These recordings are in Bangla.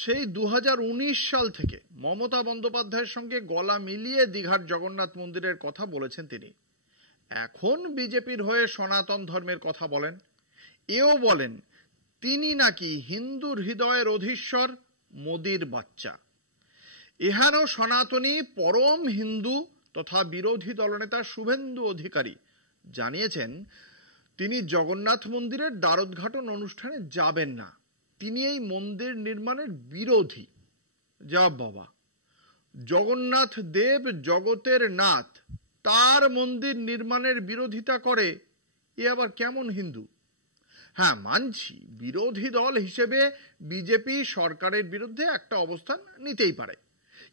সেই 2019 সাল থেকে মমতা বন্দ্যোপাধ্যায়ের সঙ্গে গলা মিলিয়ে দীঘার জগন্নাথ মন্দিরের কথা বলেছেন তিনি। এখন বিজেপির হয়ে সনাতন ধর্মের কথা বলেন। এও বলেন তিনি নাকি হিন্দুর হৃদয়ের অধীশ্বর, মোদির বাচ্চা। এহানো সনাতনী পরম হিন্দু তথা বিরোধী দলনেতা শুভেন্দু অধিকারী জানিয়েছেন তিনি জগন্নাথ মন্দিরের দ্বারোদ্ঘাটন অনুষ্ঠানে যাবেন না। তিনি এই মন্দির নির্মাণের বিরোধী। যা বাবা, জগন্নাথ দেব জগতের নাথ, তার মন্দির নির্মাণের বিরোধিতা করে এ আবার কেমন হিন্দু? হ্যাঁ, মানছি বিরোধী দল হিসেবে বিজেপি সরকারের বিরুদ্ধে একটা অবস্থান নিতেই পারে,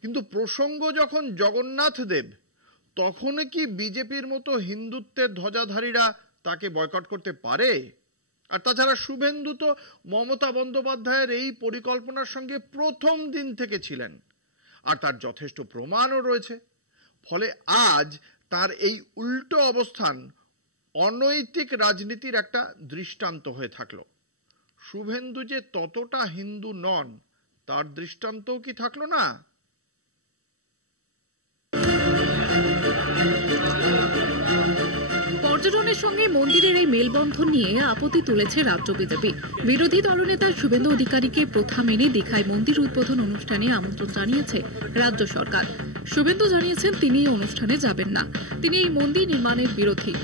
কিন্তু প্রসঙ্গ যখন জগন্নাথ দেব, তখন কি বিজেপির মতো হিন্দুত্বের ধ্বজাধারীরা তাকে বয়কট করতে পারে? আর তাছাড়া শুভেন্দু তো মমতা বন্দ্যোপাধ্যায়ের এই পরিকল্পনার সঙ্গে প্রথম দিন থেকে ছিলেন, আর তার যথেষ্ট প্রমাণও রয়েছে। ফলে আজ তার এই উল্টো অবস্থান অনৈতিক রাজনীতির একটা দৃষ্টান্ত হয়ে থাকলো। শুভেন্দু যে ততটা হিন্দু নন তার দৃষ্টান্তও কি থাকলো না? পর্যটনের সঙ্গে মন্দিরের এই মেলবন্ধন নিয়ে আপত্তি তুলেছে রাজ্য বিজেপি। বিরোধী দলনেতা শুভেন্দু অধিকারীকে প্রথা মেনে দীঘায় মন্দির উদ্বোধন অনুষ্ঠানে আমন্ত্রণ জানিয়েছে রাজ্য সরকার। শুভেন্দু জানিয়েছেন তিনি এই অনুষ্ঠানে যাবেন না, তিনি এই মন্দির নির্মাণের বিরোধী।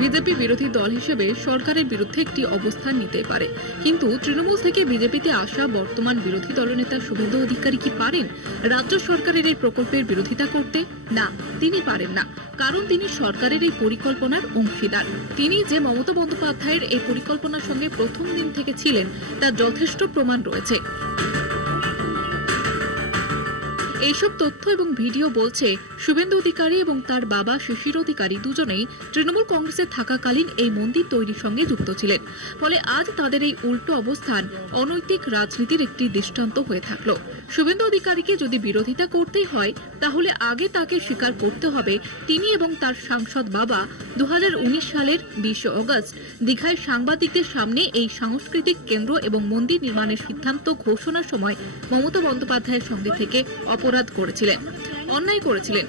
বিজেপি বিরোধী দল হিসেবে সরকারের বিরুদ্ধে একটি অবস্থান নিতে পারে, কিন্তু তৃণমূল থেকে বিজেপিতে আসা বর্তমান বিরোধী দলনেতা শুভেন্দু অধিকারী কি পারেন রাজ্য সরকারের এই প্রকল্পের বিরোধিতা করতে? না, তিনি পারেন না, কারণ তিনি সরকারের এই পরিকল্পনার অংশীদার। তিনি যে মমতা বন্দ্যোপাধ্যায়ের এই পরিকল্পনার সঙ্গে প্রথম দিন থেকে ছিলেন তার যথেষ্ট প্রমাণ রয়েছে। এইসব তথ্য এবং ভিডিও বলছে শুভেন্দু অধিকারী এবং তার বাবা শিশির অধিকারী দুজনেই তৃণমূল কংগ্রেসে থাকাকালীন এই মন্দির তৈরির সঙ্গে যুক্ত ছিলেন। ফলে আজ তাদের এই উল্টো অবস্থান অনৈতিক রাজনীতির একটি দৃষ্টান্ত হয়ে থাকলো। শুভেন্দু অধিকারীকে যদি বিরোধিতা করতেই হয় তাহলে আগে তাকে স্বীকার করতে হবে তিনি এবং তার সাংসদ বাবা 2019 সালের 20 অগস্ট দীঘায় সাংবাদিকদের সামনে এই সাংস্কৃতিক কেন্দ্র এবং মন্দির নির্মাণের সিদ্ধান্ত ঘোষণার সময় মমতা বন্দ্যোপাধ্যায়ের সঙ্গে থেকে অপরাধ করেছিলেন, অন্যায় করেছিলেন।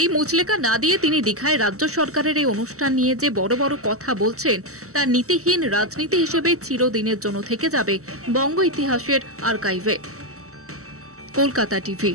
এই মুচলেকা না দিয়ে তিনি দীঘায় রাজ্য সরকারের এই অনুষ্ঠান নিয়ে যে বড় বড় কথা বলছেন তা নীতিহীন রাজনীতি হিসেবে চিরদিনের জন্য থেকে যাবে বঙ্গ ইতিহাসের আর্কাইভে। কলকাতা টিভি।